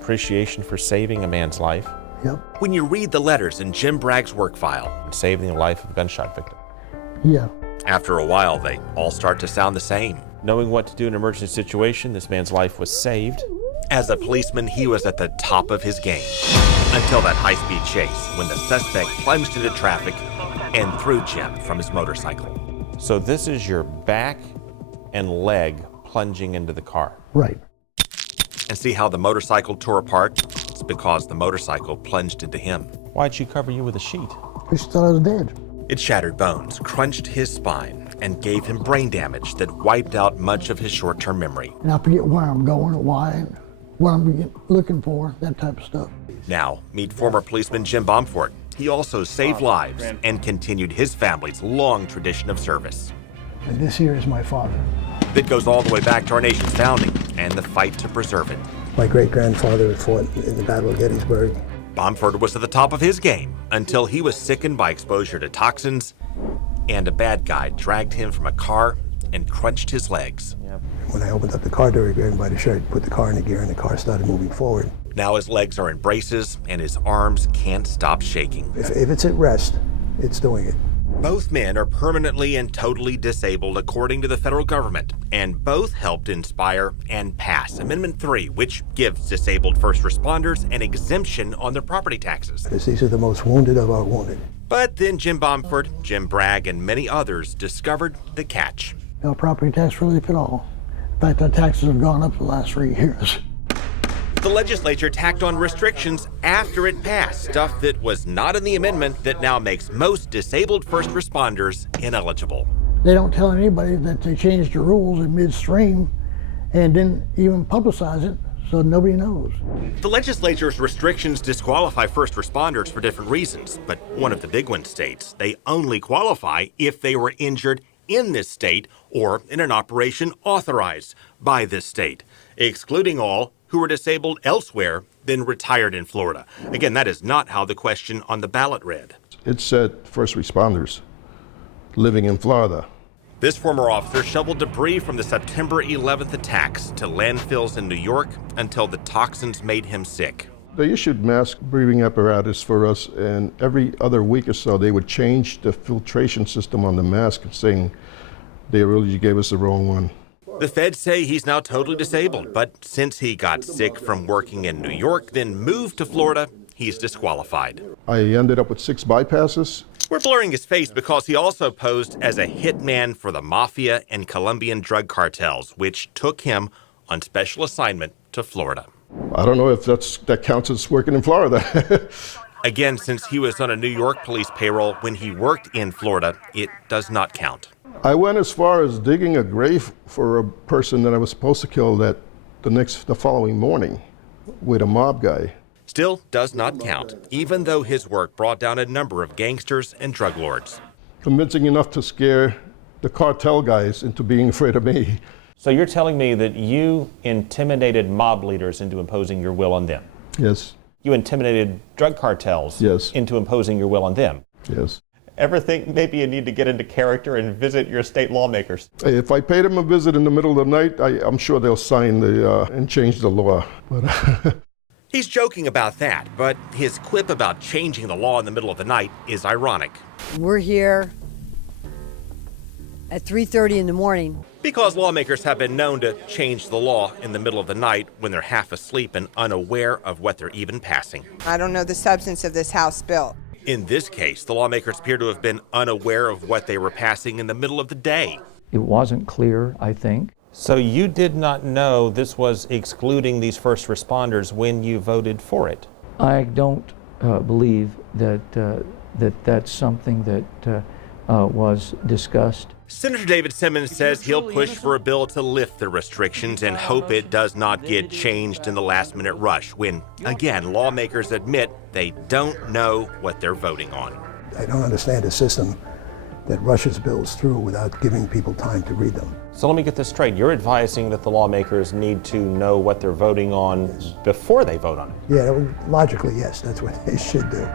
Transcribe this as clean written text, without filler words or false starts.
appreciation for saving a man's life. Yep. When you read the letters in Jim Bragg's work file, And saving the life of a gunshot victim. Yeah. after a while, they all start to sound the same. Knowing what to do in an emergency situation, this man's life was saved. As a policeman, he was at the top of his game. Until that high-speed chase, when the suspect plunged into traffic and threw Jim from his motorcycle. So this is your back and leg plunging into the car. Right. And see how the motorcycle tore apart? It's because the motorcycle plunged into him. Why'd she cover you with a sheet? She thought I was dead. It shattered bones, crunched his spine, and gave him brain damage that wiped out much of his short-term memory. And I forget where I'm going or why, and what I'm looking for, that type of stuff. Now, meet former policeman Jim Bomford. He also saved lives and continued his family's long tradition of service. And this here is my father. That goes all the way back to our nation's founding and the fight to preserve it. My great-grandfather fought in the Battle of Gettysburg. Bomford was at the top of his game until he was sickened by exposure to toxins, and a bad guy dragged him from a car and crunched his legs. When I opened up the car door, I grabbed him by the shirt, put the car in the gear, and the car started moving forward. Now his legs are in braces and his arms can't stop shaking. If it's at rest, it's doing it. Both men are permanently and totally disabled according to the federal government, and both helped inspire and pass Amendment 3, which gives disabled first responders an exemption on their property taxes. Because these are the most wounded of our wounded. But then Jim Bomford, Jim Bragg, and many others discovered the catch. No property tax relief at all. In fact, our taxes have gone up the last 3 years. The legislature tacked on restrictions after it passed, stuff that was not in the amendment that now makes most disabled first responders ineligible. They don't tell anybody that they changed the rules in midstream and didn't even publicize it, so nobody knows. The legislature's restrictions disqualify first responders for different reasons, but one of the big ones states they only qualify if they were injured in this state or in an operation authorized by this state, excluding all who were disabled elsewhere than retired in Florida. Again, that is not how the question on the ballot read. It said first responders living in Florida. This former officer shoveled debris from the September 11th attacks to landfills in New York until the toxins made him sick. They issued mass breathing apparatus for us, and every other week or so they would change the filtration system on the mask, saying they really gave us the wrong one. The feds say he's now totally disabled, but since he got sick from working in New York, then moved to Florida, he's disqualified. I ended up with 6 bypasses. We're blurring his face because he also posed as a hitman for the mafia and Colombian drug cartels, which took him on special assignment to Florida. I don't know if that counts as working in Florida. Again, since he was on a New York police payroll when he worked in Florida, it does not count. I went as far as digging a grave for a person that I was supposed to kill the following morning with a mob guy. Still does not count, even though his work brought down a number of gangsters and drug lords. Convincing enough to scare the cartel guys into being afraid of me. So you're telling me that you intimidated mob leaders into imposing your will on them? Yes. You intimidated drug cartels Yes. into imposing your will on them? Yes. Ever think maybe you need to get into character and visit your state lawmakers? If I paid them a visit in the middle of the night, I'm sure they'll sign and change the law. But He's joking about that, but his quip about changing the law in the middle of the night is ironic. We're here at 3:30 in the morning. Because lawmakers have been known to change the law in the middle of the night when they're half asleep and unaware of what they're even passing. I don't know the substance of this House bill. In this case, the lawmakers appear to have been unaware of what they were passing in the middle of the day. It wasn't clear, I think. So you did not know this was excluding these first responders when you voted for it? I don't believe that that's something that was discussed. Senator David Simmons says he'll push for a bill to lift the restrictions and hope it does not get changed in the last-minute rush when, again, lawmakers admit they don't know what they're voting on. I don't understand a system that rushes bills through without giving people time to read them. So let me get this straight. You're advising that the lawmakers need to know what they're voting on before they vote on it? Yeah, logically, yes, that's what they should do.